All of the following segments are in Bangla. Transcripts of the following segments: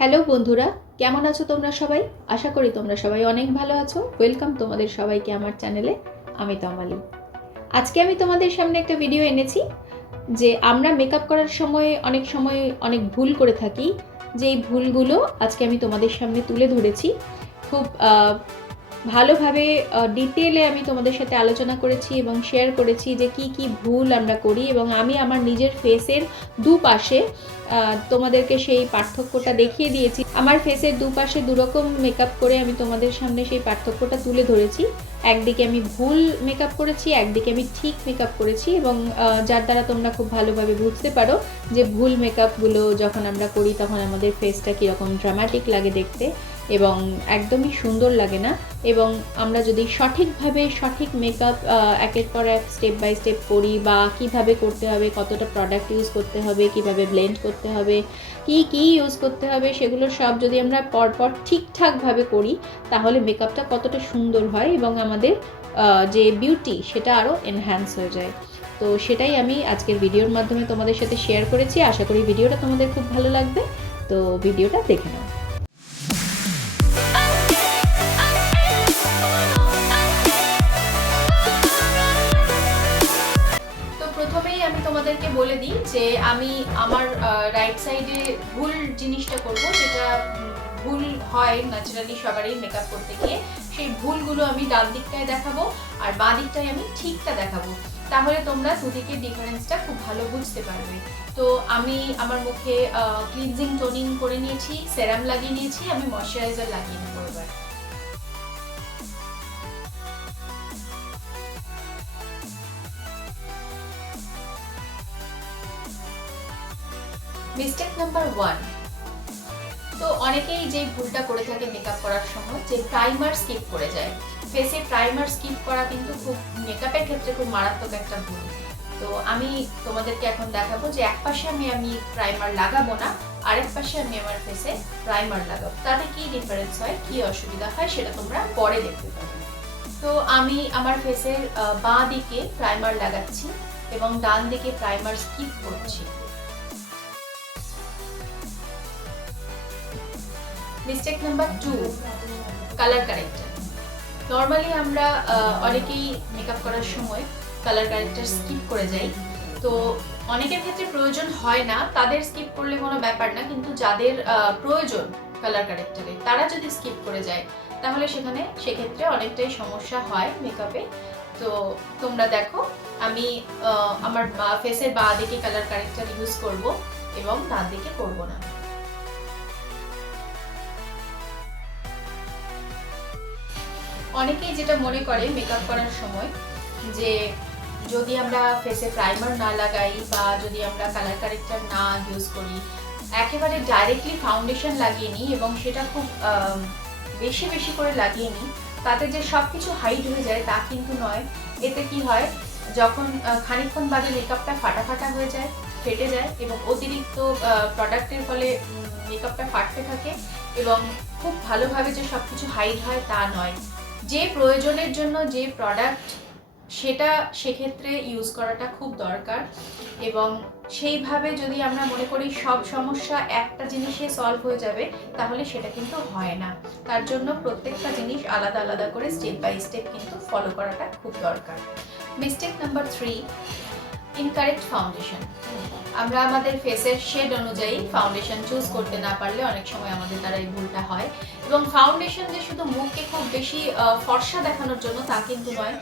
হ্যালো বন্ধুরা, কেমন আছো তোমরা সবাই? আশা করি তোমরা সবাই অনেক ভালো আছো। ওয়েলকাম তোমাদের সবাইকে আমার চ্যানেলে। আমি তমালি। আজকে আমি তোমাদের সামনে একটা ভিডিও এনেছি যে আমরা মেকআপ করার সময় অনেক ভুল করে থাকি। যে এই ভুলগুলো আজকে আমি তোমাদের সামনে তুলে ধরেছি। খুব ভালোভাবে ডিটেলে আমি তোমাদের সাথে আলোচনা করেছি এবং শেয়ার করেছি যে কি কি ভুল আমরা করি, এবং আমি আমার নিজের ফেসের দুপাশে তোমাদেরকে সেই পার্থক্যটা দেখিয়ে দিয়েছি। আমার ফেসের দুপাশে দুরকম মেকআপ করে আমি তোমাদের সামনে সেই পার্থক্যটা তুলে ধরেছি। একদিকে আমি ভুল মেকআপ করেছি, একদিকে আমি ঠিক মেকআপ করেছি, এবং যার দ্বারা তোমরা খুব ভালোভাবে বুঝতে পারো যে ভুল মেকআপগুলো যখন আমরা করি তখন আমাদের ফেসটা কীরকম ড্রামাটিক লাগে দেখতে এবং একদমই সুন্দর লাগে না। এবং আমরা যদি সঠিকভাবে সঠিক মেকআপ একের পর এক স্টেপ বাই স্টেপ করি, বা কিভাবে করতে হবে, কতটা প্রোডাক্ট ইউজ করতে হবে, কিভাবে ব্লেন্ড করতে হবে, কি ইউজ করতে হবে, সেগুলো সব যদি আমরা পরপর ঠিকঠাকভাবে করি তাহলে মেকআপটা কতটা সুন্দর হয় এবং আমাদের যে বিউটি সেটা আরও এনহ্যান্স হয়ে যায়। তো সেটাই আমি আজকের ভিডিওর মাধ্যমে তোমাদের সাথে শেয়ার করেছি। আশা করি ভিডিওটা তোমাদের খুব ভালো লাগবে। তো ভিডিওটা দেখে নাও। প্রথমেই আমি তোমাদেরকে বলে দিই যে আমি আমার রাইট সাইডে ভুল জিনিসটা করব, যেটা ভুল হয় ন্যাচারালি সবারই মেকআপ করতে গিয়ে। সেই ভুলগুলো আমি ডান দিকটায় দেখাবো আর বাঁ দিকটায় আমি ঠিকটা দেখাবো। তাহলে তোমরা দুদিকের ডিফারেন্সটা খুব ভালো বুঝতে পারবে। তো আমি আমার মুখে ক্লিনজিং টোনিং করে নিয়েছি, সেরাম লাগিয়ে নিয়েছি, আমি ময়শ্চারাইজার লাগিয়ে নেবো এবার। Mistake number 1। তো অনেকেই যে ভুলটা করে থাকে মেকআপ করার সময়, যে প্রাইমার স্কিপ করে যায়। ফেসে প্রাইমার স্কিপ করা কিন্তু খুব মেকআপের ক্ষেত্রে খুব মারাত্মক একটা ভুল। তো আমি তোমাদেরকে এখন দেখাবো যে এক পাশে আমি প্রাইমার লাগাবো না, আরেক পাশে আমি আমার ফেসে প্রাইমার লাগাবো। তাতে কি ডিফারেন্স হয়, কি অসুবিধা হয়, সেটা তোমরা পরে দেখতে পাবে। তো আমি আমার ফেসের বাঁ দিকে প্রাইমার লাগাচ্ছি এবং ডান দিকে প্রাইমার স্কিপ করছি। Mistake number 2, colour corrector. Normally আমরা অনেকেই মেকআপ করার সময় কালার কারেক্টার স্কিপ করে যাই। তো অনেকের ক্ষেত্রে প্রয়োজন হয় না, তাদের স্কিপ করলে কোনো ব্যাপার না, কিন্তু যাদের প্রয়োজন কালার কারেক্টারে তারা যদি স্কিপ করে যায় তাহলে সেক্ষেত্রে অনেকটাই সমস্যা হয় মেকআপে। তো তোমরা দেখো, আমি আমার ফেসের বাঁ দিকে কালার কারেক্টার ইউজ করব এবং ডান দিকে করব না। অনেকেই যেটা মনে করে মেকআপ করার সময়, যে যদি আমরা ফেসে প্রাইমার না লাগাই বা যদি আমরা কালার কারেক্টার না ইউজ করি, একেবারে ডাইরেক্টলি ফাউন্ডেশন লাগিয়ে নিই এবং সেটা খুব বেশি করে লাগিয়ে নিই, তাতে যে সব কিছু হাইড হয়ে যায় তা কিন্তু নয়। এতে কি হয়, যখন খানিকক্ষণ বাদে মেকআপটা ফাটা হয়ে যায়, ফেটে যায় এবং অতিরিক্ত প্রোডাক্টের ফলে মেকআপটা ফাটতে থাকে এবং খুব ভালোভাবে যে সব কিছু হাইড হয় তা নয়। যে প্রয়োজনের জন্য যে প্রোডাক্ট, সেটা সেক্ষেত্রে ইউজ করাটা খুব দরকার। এবং সেইভাবে যদি আমরা মনে করি সব সমস্যা একটা জিনিসে সলভ হয়ে যাবে, তাহলে সেটা কিন্তু হয় না। তার জন্য প্রত্যেকটা জিনিস আলাদা আলাদা করে স্টেপ বাই স্টেপ কিন্তু ফলো করাটা খুব দরকার। Mistake number 3, incorrect foundation. আমরা আমাদের ফেসের শেড অনুযায়ী ফাউন্ডেশন চুজ করতে না পারলে অনেক সময় আমাদের দ্বারা এই ভুলটা হয়। এবং ফাউন্ডেশন যে শুধু মুখকে খুব বেশি ফর্সা দেখানোর জন্য তা কিন্তু নয়।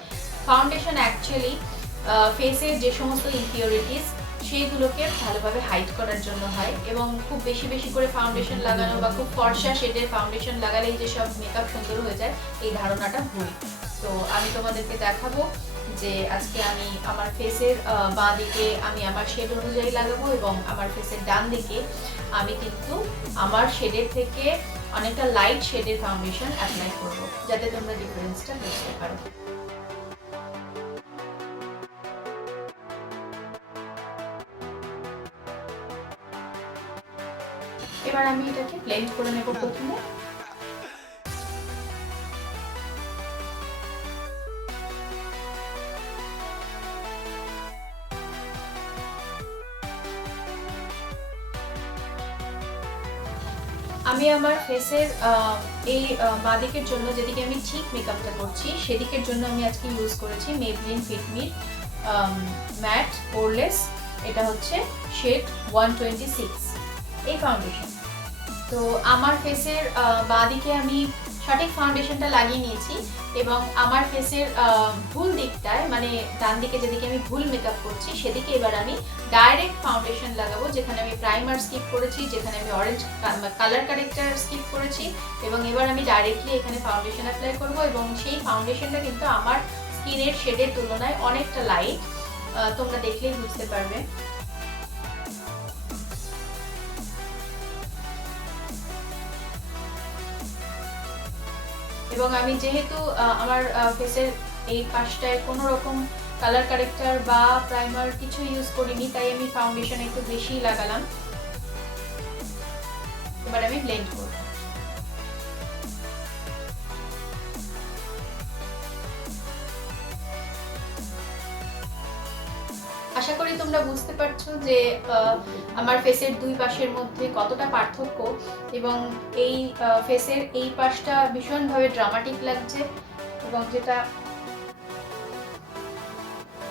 ফাউন্ডেশন অ্যাকচুয়ালি ফেসের যে সমস্ত ইনফিউরিটিস সেইগুলোকে ভালোভাবে হাইড করার জন্য হয়। এবং খুব বেশি করে ফাউন্ডেশন লাগানো বা খুব ফর্সা শেডের ফাউন্ডেশন লাগালেই যে সব মেকআপ সুন্দর হয়ে যায়, এই ধারণাটা ভুল। তো আমি তোমাদেরকে দেখাবো যে আজকে আমি আমার ফেসের বাঁ দিকে আমি আমার শেড অনুযায়ী লাগাবো এবং আমার ফেসের ডান দিকে আমি কিন্তু আমার শেডের থেকে অনেকটা লাইট শেডের ফাউন্ডেশন অ্যাপ্লাই করব, যাতে তোমরা ডিফারেন্সটা বুঝতে পারো। এবার আমি এটাকে ব্লেন্ড করে নেব প্রথমে। আমি আমার ফেসের এই বাঁদিকের জন্য, যেদিকে আমি ঠিক মেকআপটা করছি সেদিকের জন্য আমি আজকে ইউজ করেছি মেবলিন ফিটমির ম্যাট পোরলেস। এটা হচ্ছে শেড 126 এই ফাউন্ডেশন। তো আমার ফেসের বাঁদিকে আমি সঠিক ফাউন্ডেশনটা লাগিয়ে নিয়েছি এবং আমার ফেসের ভুল দিকটায়, মানে ডান দিকে যেদিকে আমি ভুল মেকআপ করছি সেদিকে এবার আমি ডাইরেক্ট ফাউন্ডেশন লাগাবো, যেখানে আমি প্রাইমার স্কিপ করেছি, যেখানে আমি অরেঞ্জ কালার কারেক্টার স্কিপ করেছি, এবং এবার আমি ডাইরেক্টলি এখানে ফাউন্ডেশন অ্যাপ্লাই করব। এবং সেই ফাউন্ডেশনটা কিন্তু আমার স্কিনের শেডের তুলনায় অনেকটা লাইট, তোমরা দেখলেই বুঝতে পারবে। এবং আমি যেহেতু আমার ফেসের এই পাশটায় কোনো রকম কালার কারেক্টার বা প্রাইমার কিছু ইউজ করিনি, তাই আমি ফাউন্ডেশন একটু বেশি লাগালাম। এবার আমি ব্লেন্ড করব। আশা করি তোমরা বুঝতে পারছো যে আমার ফেসের দুই পাশের মধ্যে কতটা পার্থক্য, এবং এই ফেসের এই পাশটা ভীষণভাবে ড্রামাটিক লাগছে, এবং যেটা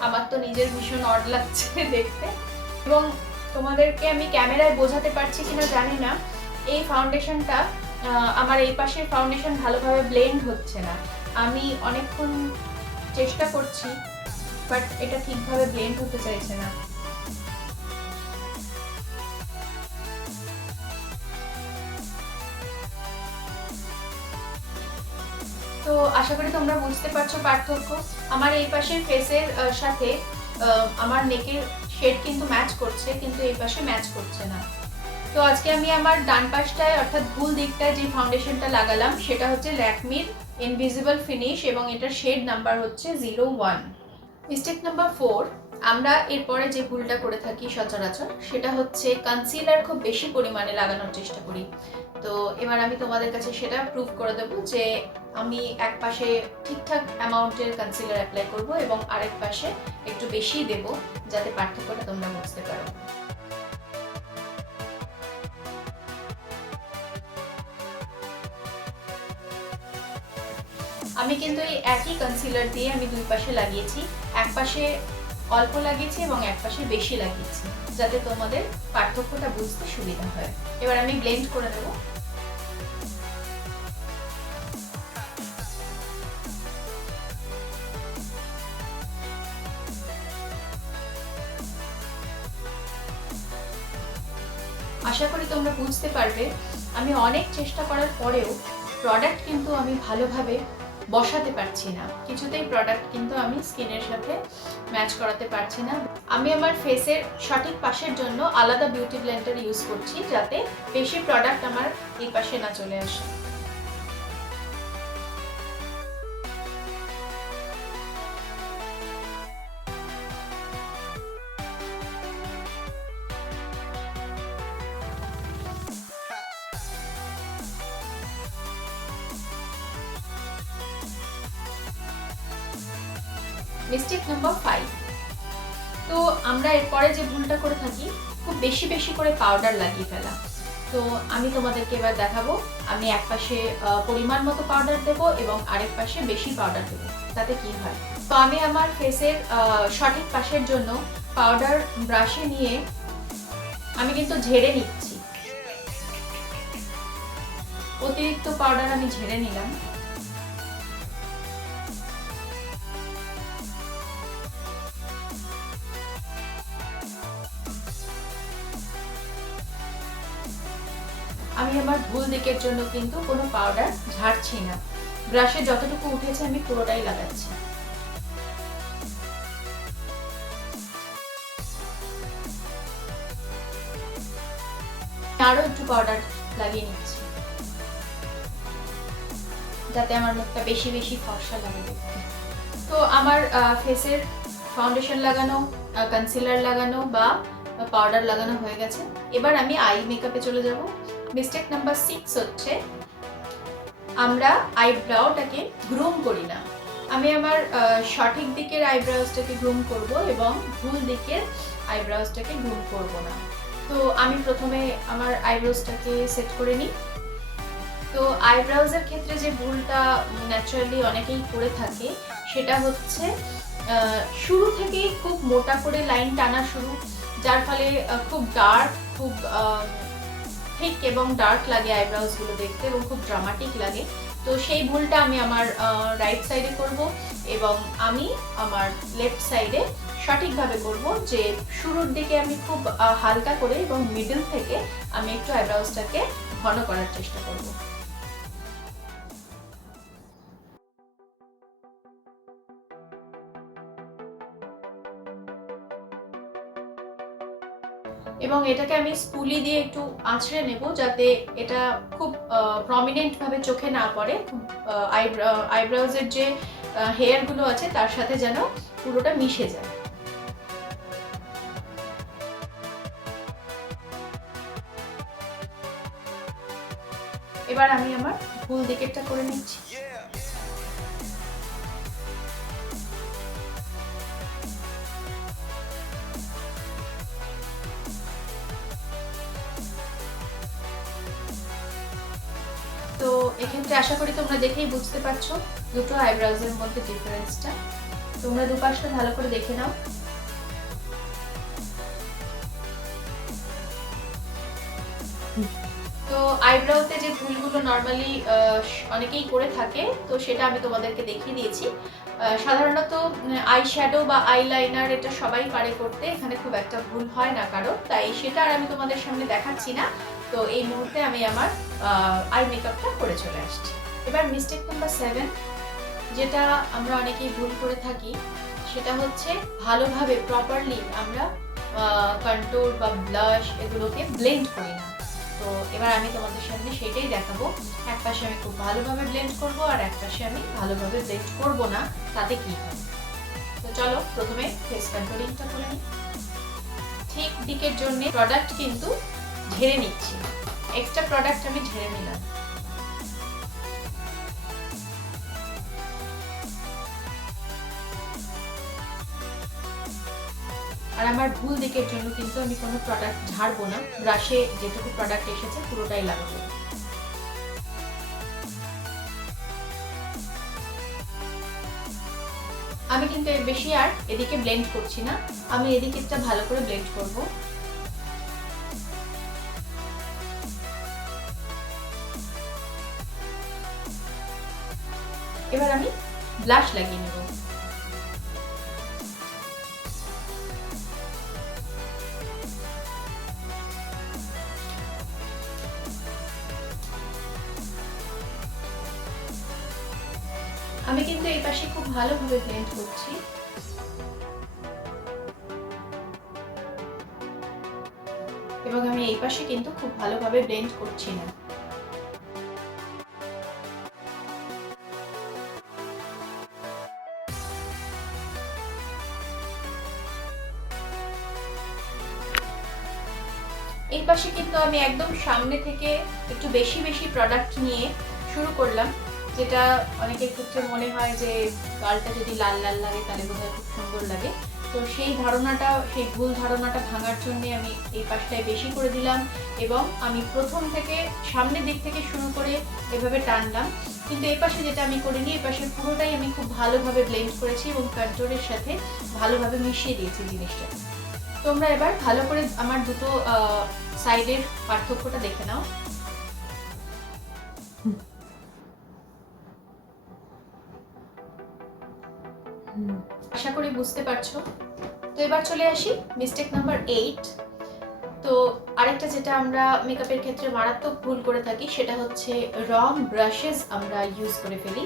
আমার তো নিজের ভীষণ অড লাগছে দেখতে। এবং তোমাদেরকে আমি ক্যামেরায় বোঝাতে পারছি কিনা জানি না, এই ফাউন্ডেশনটা আমার এই পাশের ফাউন্ডেশন ভালোভাবে ব্লেন্ড হচ্ছে না। আমি অনেকক্ষণ চেষ্টা করছি, বাট এটা ঠিকভাবে ব্লেন্ড হতে চাইছে না। তো আশা করি তোমরা বুঝতে পারছো পার্থক্য। আমার এই পাশের ফেসের সাথে আমার নেকের শেড কিন্তু ম্যাচ করছে, কিন্তু এই পাশে ম্যাচ করছে না। তো আজকে আমি আমার ডান পাশটায় অর্থাৎ ভুল দিকটায় যে ফাউন্ডেশনটা লাগালাম সেটা হচ্ছে ল্যাকমির ইনভিজিবল ফিনিশ, এবং এটার শেড নাম্বার হচ্ছে 01। মিস্টেক নাম্বার 4, আমরা এরপরে যে ভুলটা করে থাকি সচরাচর সেটা হচ্ছে কনসিলার খুব বেশি পরিমাণে লাগানোর চেষ্টা করি। তো এবার আমি তোমাদের কাছে সেটা প্রুভ করে দেবো যে আমি এক পাশে ঠিকঠাক অ্যামাউন্টের কনসিলার অ্যাপ্লাই করব এবং আরেক পাশে একটু বেশি দেব, যাতে পার্থক্যটা তোমরা বুঝতে পারো। আমি কিন্তু এই একই কনসিলার দিয়ে আমি দুই পাশে লাগিয়েছি, এক পাশে অল্প লাগিয়েছি এবং এক পাশে বেশি লাগিয়েছি, যাতে তোমাদের পার্থক্যটা বুঝতে সুবিধা হয়। এবার আমি ব্লেন্ড করে দেব। আশা করি তোমরা বুঝতে পারবে, আমি অনেক চেষ্টা করার পরেও প্রোডাক্ট কিন্তু আমি ভালোভাবে বসাতে পারছি না, কিছুতেই প্রোডাক্ট কিন্তু আমি স্কিনের সাথে ম্যাচ করাতে পারছি না। আমি আমার ফেসের সঠিক পাশের জন্য আলাদা বিউটি ব্লেন্ডার ইউজ করছি, যাতে বেশি প্রোডাক্ট আমার এই পাশে না চলে আসে। মিস্টেক নাম্বার 5, তো আমরা এরপরে যে ভুলটা করে থাকি খুব বেশি বেশি করে পাউডার লাগিয়ে ফেলা। তো আমি তোমাদেরকে এবার দেখাবো আমি এক পাশে পরিমাণ মতো পাউডার দেব এবং আরেক পাশে বেশি পাউডার দেবো, তাতে কি হয়। তো আমি আমার ফেসের সঠিক পাশের জন্য পাউডার ব্রাশে নিয়ে আমি কিন্তু ঝেড়ে নিচ্ছি, অতিরিক্ত পাউডার আমি ঝেড়ে নিলাম। আমি আমার ভুল দিকের জন্য কিন্তু কোনো পাউডার ঝাড়ছি না, ব্রাশে যতটুকু উঠেছে আমি পুরোটাই লাগাচ্ছি। আরো একটু পাউডার লাগিয়ে নিচ্ছি, যাতে আমার মুখটা বেশি বেশি ফর্সা লাগে দেখতে। তো আমার ফেসের ফাউন্ডেশন লাগানো, কনসিলার লাগানো বা পাউডার লাগানো হয়ে গেছে। এবার আমি আই মেকআপে চলে যাব। মিস্টেক নাম্বার 6 হচ্ছে আমরা আইব্রাউটাকে গ্রুম করি না। আমি আমার সঠিক দিকের আইব্রাউজটাকে গ্রুম করব এবং ভুল দিকের আইব্রাউজটাকে গ্রুম করব না। তো আমি প্রথমে আমার আইব্রোজটাকে সেট করে নিই। তো আইব্রাউজের ক্ষেত্রে যে ভুলটা ন্যাচারালি অনেকেই করে থাকে সেটা হচ্ছে শুরু থেকেই খুব মোটা করে লাইন টানা শুরু, যার ফলে খুব ডার্ক, খুব থিক এবং ডার্ক লাগে আইব্রাউজগুলো দেখতে এবং খুব ড্রামাটিক লাগে। তো সেই ভুলটা আমি আমার রাইট সাইডে করব এবং আমি আমার লেফট সাইডে সঠিকভাবে করব, যে শুরুর দিকে আমি খুব হালকা করে এবং মিডল থেকে আমি একটু আইব্রাউজটাকে ঘন করার চেষ্টা করব। এবং এটাকে আমি স্পুলি দিয়ে একটু আঁচড়ে নেব যাতে এটা খুব প্রমিনেন্ট ভাবে চোখে না পড়ে, খুব আইব্রাউজের যে হেয়ারগুলো আছে তার সাথে যেন পুরোটা মিশে যায়। এবার আমি আমার ভুল দিকেরটা করে নিচ্ছি। তো এক্ষেত্রে আশা করি তোমরা দেখেই বুঝতে পারছো দুটো আইব্রাউজের মধ্যে ডিফারেন্সটা। তোমরা দুপাশটা ভালো করে দেখে নাও। তো আইব্রাউতে যে ভুলগুলো নর্মালি অনেকেই করে থাকে, তো সেটা আমি তোমাদেরকে দেখিয়ে দিয়েছি। সাধারণত আই শ্যাডো বা আইলাইনার এটা সবাই পারে করতে, এখানে খুব একটা ভুল হয় না কারো, তাই সেটা আর আমি তোমাদের সামনে দেখাচ্ছি না। তো এই মুহূর্তে আমি আমার আই মেকআপটা করে চলে আসছি। এবার মিস্টেক নাম্বার 7, যেটা আমরা অনেকেই ভুল করে থাকি, সেটা হচ্ছে ভালোভাবে প্রপারলি আমরা কন্ট্যুর বা ব্লাশ এগুলোকে ব্লেন্ড করি না। তো এবার আমি তোমাদের সামনে সেটাই দেখাবো। এক পাশে আমি খুব ভালোভাবে ব্লেন্ড করব আর এক পাশে আমি ভালোভাবে ব্লেন্ড করব না, তাতে কি হয়। তো চলো প্রথমে ফেস কন্ট্যুরিংটা করে নিই। ঠিক দিকের জন্য প্রোডাক্ট কিন্তু ঝেড়ে নিচ্ছি, এক্সট্রা প্রোডাক্ট আমি ঝেড়ে নিলাম। আর আমার ভুল দিকের জন্য কিন্তু আমি কোনো প্রোডাক্ট ঝাড়বো না, ব্রাশে যেটুকু প্রোডাক্ট এসেছে পুরোটাই লাগাবো। আমি কিন্তু এর বেশি আর এদিকে ব্লেন্ড করছি না, আমি এদিকেরটা ভালো করে ব্লেন্ড করব। এবার আমি ব্লাশ লাগিয়ে নেব। আমি কিন্তু এই পাশে খুব ভালোভাবে ব্লেন্ড করছি। এবং আমি এই পাশে কিন্তু খুব ভালোভাবে ব্লেন্ড করছি না। এই পাশে কিন্তু আমি একদম সামনে থেকে একটু বেশি বেশি প্রোডাক্ট নিয়ে শুরু করলাম, যেটা অনেকের ক্ষেত্রে মনে হয় যে গালটা যদি লাল লাল লাগে তাহলে বোধহয় খুব সুন্দর লাগে। তো সেই ভুল ধারণাটা ভাঙার জন্য আমি এই পাশটায় বেশি করে দিলাম এবং আমি প্রথম থেকে সামনের দিক থেকে শুরু করে এভাবে টানলাম। কিন্তু এই পাশে যেটা আমি করিনি, এই পাশে পুরোটাই আমি খুব ভালোভাবে ব্লেন্ড করেছি এবং কন্ট্যুরের সাথে ভালোভাবে মিশিয়ে দিয়েছি জিনিসটা। তোমরা এবার ভালো করে আমার দুটো সাইডের পার্থক্যটা দেখে নাও। আশা করি বুঝতে পারছো। তো এবার চলে আসি মিস্টেক নাম্বার 8। তো আরেকটা যেটা আমরা মেকআপের ক্ষেত্রে মারাত্মক ভুল করে থাকি সেটা হচ্ছে রং ব্রাশেস আমরা ইউজ করে ফেলি।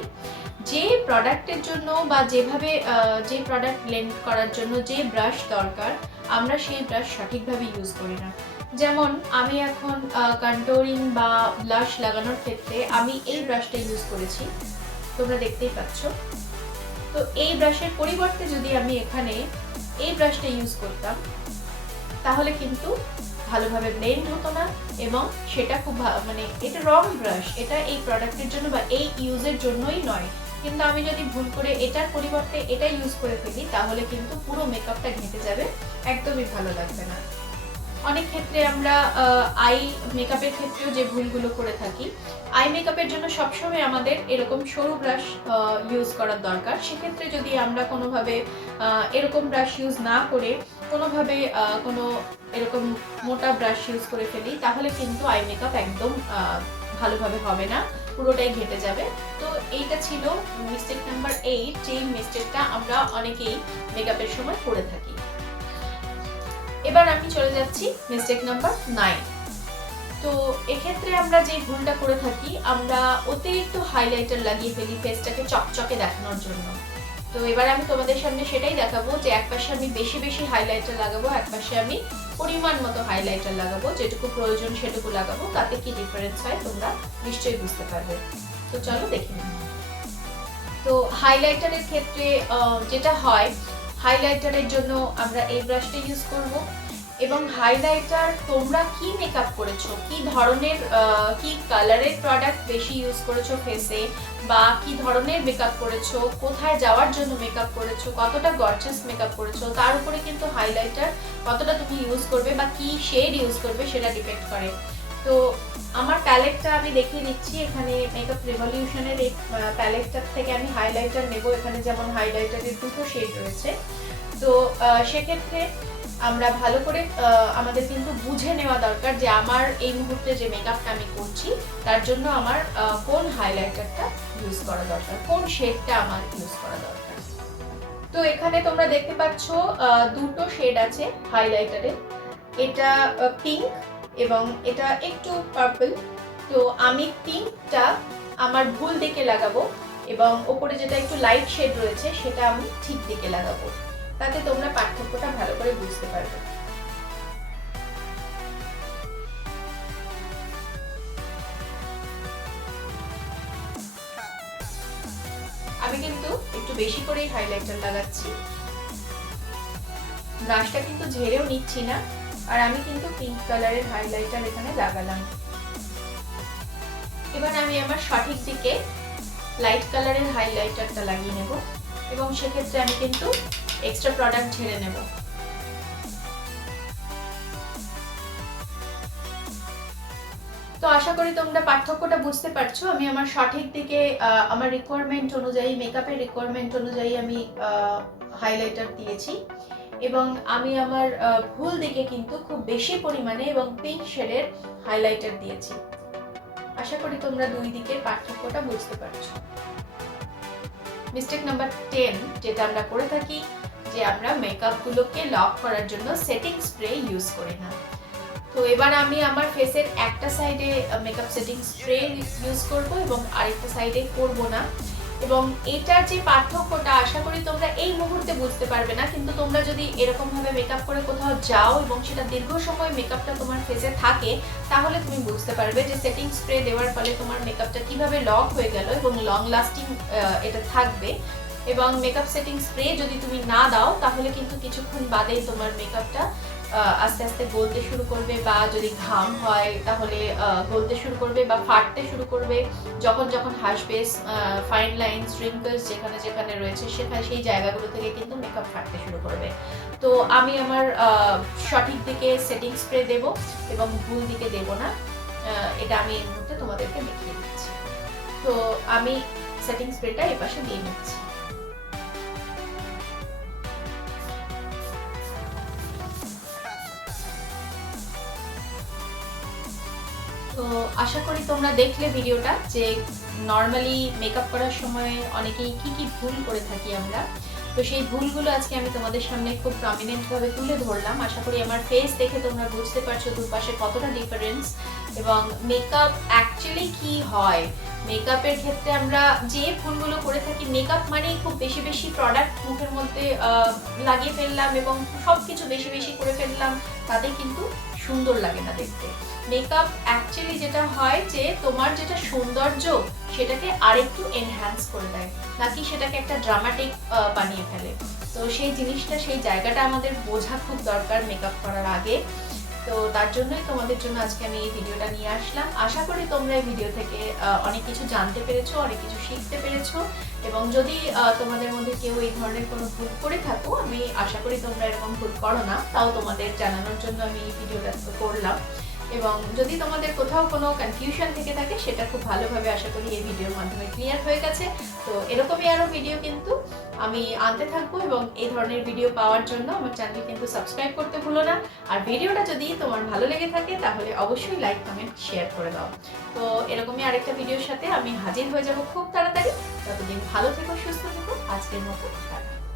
যে প্রোডাক্টের জন্য বা যেভাবে যে প্রোডাক্ট ব্লেন্ড করার জন্য যে ব্রাশ দরকার আমরা সেই ব্রাশ সঠিকভাবে ইউজ করি না। যেমন আমি এখন কন্ট্যুরিং বা ব্লাশ লাগানোর ক্ষেত্রে আমি এই ব্রাশটা ইউজ করেছি, তোমরা দেখতেই পাচ্ছ। তো এই ব্রাশের পরিবর্তে যদি আমি এখানে এই ব্রাশটা ইউজ করতাম তাহলে কিন্তু ভালোভাবে ব্লেন্ড হতো না এবং সেটা খুব এটা রং ব্রাশ, এটা এই প্রোডাক্টের জন্য বা এই ইউজের জন্যই নয়। কিন্তু আমি যদি ভুল করে এটার পরিবর্তে এটা ইউজ করে ফেলি তাহলে কিন্তু পুরো মেকআপটা ঘেঁটে যাবে, একদমই ভালো লাগবে না। অনেক ক্ষেত্রে আমরা আই মেকআপের ক্ষেত্রেও যে ভুলগুলো করে থাকি, আই মেকআপের জন্য সবসময় আমাদের এরকম সরু ব্রাশ ইউজ করার দরকার। সেক্ষেত্রে যদি আমরা কোনোভাবে এরকম ব্রাশ ইউজ না করে কোনোভাবে কোনো এরকম মোটা ব্রাশ ইউজ করে ফেলি, তাহলে কিন্তু আই মেকআপ একদম ভালোভাবে হবে না, পুরোটাই ঘেটে যাবে। তো এইটা ছিল মিস্টেক নাম্বার 8, যেই মিস্টেকটা আমরা অনেকেই মেকআপের সময় করে থাকি। এবার আমি চলে যাচ্ছি মিস্টেক নাম্বার 9। তো এক্ষেত্রে আমরা যে ভুলটা করে থাকি, আমরা অতিরিক্ত হাইলাইটার লাগিয়ে ফেলি ফেসটাকে চকচকে দেখানোর জন্য। তো এবার আমি তোমাদের সামনে সেটাই দেখাবো যে একপাশে আমি বেশি বেশি হাইলাইটার লাগাবো, একপাশে আমি পরিমাণ মতো হাইলাইটার লাগাবো, যেটুকু প্রয়োজন সেটুকু লাগাবো। তাতে কি ডিফারেন্স হয় তোমরা নিশ্চয়ই বুঝতে পারবে। তো চলো দেখে নিই। তো হাইলাইটারের ক্ষেত্রে যেটা হয়, হাইলাইটারের জন্য আমরা এই ব্রাশটা ইউজ করব। এবং হাইলাইটার তোমরা কি মেকআপ করেছো, কি ধরনের কি কালারের প্রোডাক্ট বেশি ইউজ করেছো ফেসে, বা কি ধরনের মেকআপ করেছো, কোথায় যাওয়ার জন্য মেকআপ করেছো, কতটা গর্জিয়াস মেকআপ করেছো, তার উপরে কিন্তু হাইলাইটার কতটা তুমি ইউজ করবে বা কি শেড ইউজ করবে সেটা ডিপেন্ড করে। তো আমার প্যালেটটা আমি দেখিয়ে দিচ্ছি। এখানে মেকআপ রেভলিউশনের এই প্যালেটটার থেকে আমি হাইলাইটার নেব। এখানে যেমন হাইলাইটারের দুটো শেড রয়েছে। তো সেক্ষেত্রে আমরা ভালো করে আমাদের কিন্তু বুঝে নেওয়া দরকার যে আমার এই মুহূর্তে যে মেকআপটা আমি করছি তার জন্য আমার কোন হাইলাইটারটা ইউজ করা দরকার, কোন শেডটা আমার ইউজ করা দরকার। তো এখানে তোমরা দেখতে পাচ্ছ দুটো শেড আছে হাইলাইটারে, এটা পিঙ্ক এবং এটা একটু পার্পল। তো আমি পিঙ্কটা আমার ভুল দিকে লাগাবো এবং ওপরে যেটা একটু লাইট শেড রয়েছে সেটা আমি ঠিক দিকে লাগাবো, তাতে তোমরা পার্থক্যটা ভালো করে বুঝতে পারবে। আমি কিন্তু একটু বেশি করেই হাইলাইটার লাগাচ্ছি, ব্রাশটা কিন্তু ঝেড়েও নিচ্ছি না। আর আমি কিন্তু পিঙ্ক কালারের হাইলাইটার এখানে লাগালাম। এবার আমি আমার সঠিক দিকে লাইট কালারের হাইলাইটারটা লাগিয়ে নেব এবং সেক্ষেত্রে আমি কিন্তু এক্সট্রা প্রোডাক্ট ঝেড়ে নেব। তো আশা করি তোমরা পার্থক্যটা বুঝতে পারছো। আমি আমার সঠিক দিকে আমার রিকোয়ারমেন্ট অনুযায়ী, মেকআপের রিকোয়ারমেন্ট অনুযায়ী আমি হাইলাইটার দিয়েছি এবং আমি আমার ভুল দিকে কিন্তু খুব বেশি পরিমাণে এবং পিঙ্ক শেডের হাইলাইটার দিয়েছি। আশা করি তোমরা দুই দিকের পার্থক্যটা বুঝতে পারছো। মিস্টেক নাম্বার 10 যেটা আমরা করে থাকি, যে আমরা মেকআপগুলোকে লক করার জন্য সেটিং স্প্রে ইউজ করি না। তো এবার আমি আমার ফেসের একটা সাইডে মেকআপ সেটিং স্প্রে ইউজ করব এবং আরেকটা সাইডে করব না। এবং এটার যে পার্থক্যটা আশা করি তোমরা এই মুহূর্তে বুঝতে পারবে না, কিন্তু তোমরা যদি এরকম ভাবে মেকআপ করে কোথাও যাও এবং সেটা দীর্ঘ সময় মেকআপটা তোমার ফেসে থাকে, তাহলে তুমি বুঝতে পারবে যে সেটিং স্প্রে দেওয়ার ফলে তোমার মেকআপটা কিভাবে লক হয়ে গেল এবং লং লাস্টিং এটা থাকবে। এবং মেকআপ সেটিং স্প্রে যদি তুমি না দাও তাহলে কিন্তু কিছুক্ষণ বাদে তোমার মেকআপটা আস্তে আস্তে গলতে শুরু করবে, বা যদি ঘাম হয় তাহলে গলতে শুরু করবে বা ফাটতে শুরু করবে। যখন যখন হাসবে, ফাইন লাইনস, রিঙ্কলস যেখানে যেখানে রয়েছে সেখানে সেই জায়গাগুলো থেকে কিন্তু মেকআপ ফাটতে শুরু করবে। তো আমি আমার সঠিক দিকে সেটিং স্প্রে দেব এবং ভুল দিকে দেব না, এটা আমি এই মুহূর্তে তোমাদেরকে দেখিয়ে দিচ্ছি। তো আমি সেটিং স্প্রেটা এপাশে দিয়ে নিচ্ছি। তো আশা করি তোমরা দেখলে ভিডিওটা, যে নর্মালি মেকআপ করার সময় অনেকেই কি কি ভুল করে থাকি আমরা। তো সেই ভুলগুলো আজকে আমি তোমাদের সামনে খুব প্রমিনেন্টভাবে তুলে ধরলাম। আশা করি আমার ফেস দেখে তোমরা বুঝতে পারছো দুপাশে কতটা ডিফারেন্স এবং মেকআপ অ্যাকচুয়ালি কি হয়। মেকআপের ক্ষেত্রে আমরা যে ভুলগুলো করে থাকি, মেকআপ মানেই খুব বেশি বেশি প্রোডাক্ট মুখের মধ্যে লাগিয়ে ফেললাম এবং সব কিছু বেশি বেশি করে ফেললাম, তাতে কিন্তু সুন্দর লাগে না দেখতে। মেকআপ অ্যাকচুয়ালি যেটা হয় যে তোমার যেটা সৌন্দর্য সেটাকে আরেকটু এনহ্যান্স করে দেয়, নাকি সেটাকে একটা ড্রামাটিক বানিয়ে ফেলে। তো সেই জিনিসটা, সেই জায়গাটা আমাদের বোঝা খুব দরকার মেকআপ করার আগে। তো তার জন্যই তোমাদের জন্য আজকে আমি এই ভিডিওটা নিয়ে আসলাম। আশা করি তোমরা এই ভিডিও থেকে অনেক কিছু জানতে পেরেছো, অনেক কিছু শিখতে পেরেছো, এবং যদি তোমাদের মধ্যে কেউ এই ধরনের কোনো ভুল করে থাকো, আমি আশা করি তোমরা এরকম ভুল করো না, তাও তোমাদের জানানোর জন্য আমি এই ভিডিওটা করলাম। এবং যদি তোমাদের কোথাও কোনো কনফিউশন থেকে থাকে সেটা খুব ভালোভাবে আশা করি এই ভিডিওর মাধ্যমে ক্লিয়ার হয়ে গেছে। তো এরকমই আরও ভিডিও কিন্তু আমি আনতে থাকবো, এবং এই ধরনের ভিডিও পাওয়ার জন্য আমার চ্যানেল কিন্তু সাবস্ক্রাইব করতে ভুলো না। আর ভিডিওটা যদি তোমার ভালো লেগে থাকে তাহলে অবশ্যই লাইক, কমেন্ট, শেয়ার করে দাও। তো এরকমই আরেকটা ভিডিওর সাথে আমি হাজির হয়ে যাব খুব তাড়াতাড়ি। ততদিন ভালো থেকো, সুস্থ থেকো। আজকের মতো টাটা।